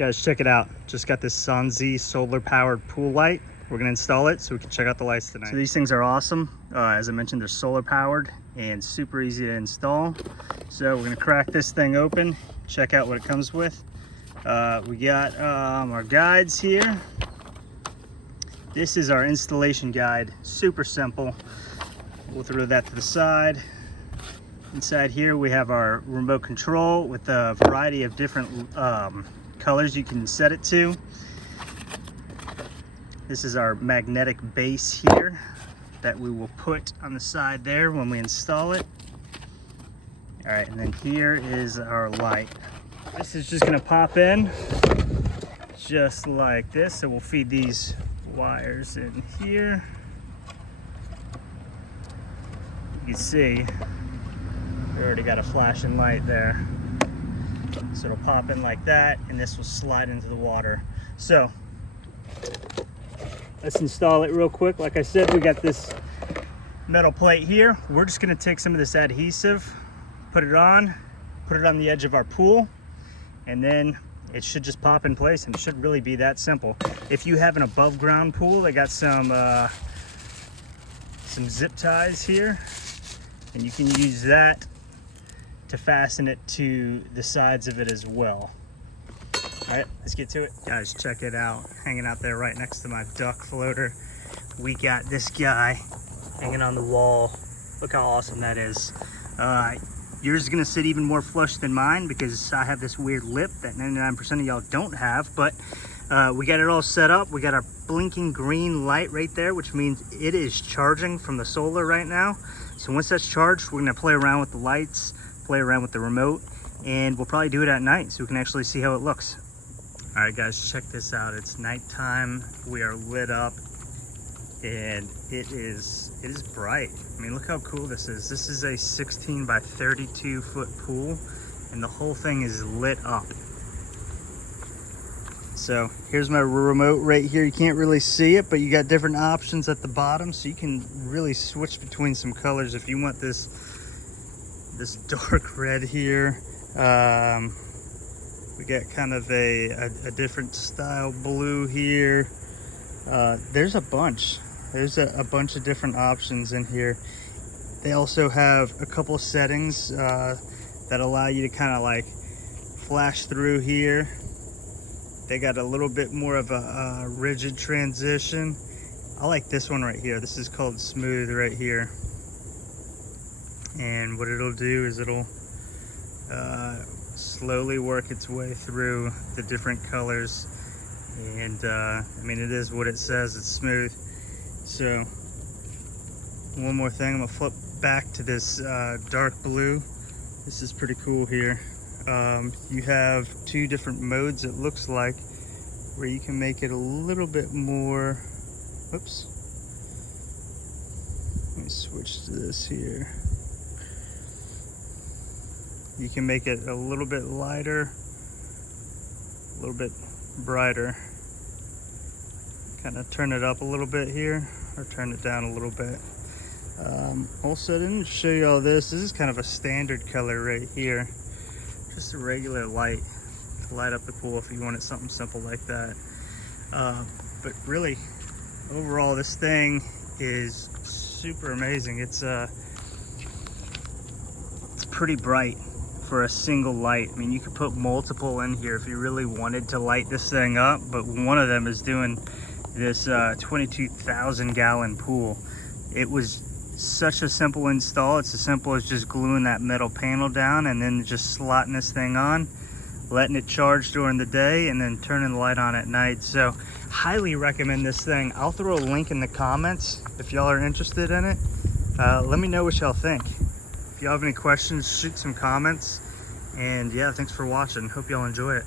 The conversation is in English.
Guys, check it out. Just got this SANSI solar powered pool light. We're gonna install it so we can check out the lights tonight. So these things are awesome. As I mentioned, they're solar powered and super easy to install. So we're gonna crack this thing open, check out what it comes with. We got our guides here. This is our installation guide, super simple. We'll throw that to the side. Inside here we have our remote control with a variety of different colors you can set it to. This is our magnetic base here that we will put on the side there when we install it. All right, and then here is our light. This is just gonna pop in just like this. So we'll feed these wires in here. You can see we already got a flashing light there. So it'll pop in like that, and this will slide into the water. So let's install it real quick. Like I said, we got this metal plate here. We're just gonna take some of this adhesive, put it on the edge of our pool, and then it should just pop in place, and it should really be that simple. If you have an above ground pool, they got some zip ties here, and you can use that to fasten it to the sides of it as well. All right, let's get to it. Guys, check it out. Hanging out there right next to my duck floater. We got this guy hanging on the wall. Look how awesome that is. Yours is gonna sit even more flush than mine because I have this weird lip that 99% of y'all don't have, but we got it all set up. We got our blinking green light right there, which means it is charging from the solar right now. So once that's charged, we're gonna play around with the lights, play around with the remote, and we'll probably do it at night so we can actually see how it looks. All right, guys, check this out. It's nighttime. We are lit up, and it is bright. I mean, look how cool this is. This is a 16 by 32 foot pool, and the whole thing is lit up. So here's my remote right here. You can't really see it, but you got different options at the bottom, so you can really switch between some colors if you want this dark red here. We got kind of a different style blue here. There's a bunch. There's a bunch of different options in here. They also have a couple settings that allow you to kind of like flash through here. They got a little bit more of a rigid transition. I like this one right here. This is called smooth right here. And what it'll do is it'll slowly work its way through the different colors. And I mean, it is what it says, it's smooth. So one more thing, I'm gonna flip back to this dark blue. This is pretty cool here. You have two different modes, it looks like, where you can make it a little bit more, oops. Let me switch to this here. You can make it a little bit lighter, a little bit brighter. Kind of turn it up a little bit here, or turn it down a little bit. Also, I didn't show you all this. This is kind of a standard color right here. Just a regular light to light up the pool if you wanted something simple like that. But really, overall, this thing is super amazing. It's pretty bright for a single light. I mean, you could put multiple in here if you really wanted to light this thing up, but one of them is doing this 22,000 gallon pool. It was such a simple install. It's as simple as just gluing that metal panel down and then just slotting this thing on, letting it charge during the day, and then turning the light on at night. So highly recommend this thing. I'll throw a link in the comments if y'all are interested in it. Let me know what y'all think. If y'all have any questions, shoot some comments. And yeah, thanks for watching. Hope y'all enjoy it.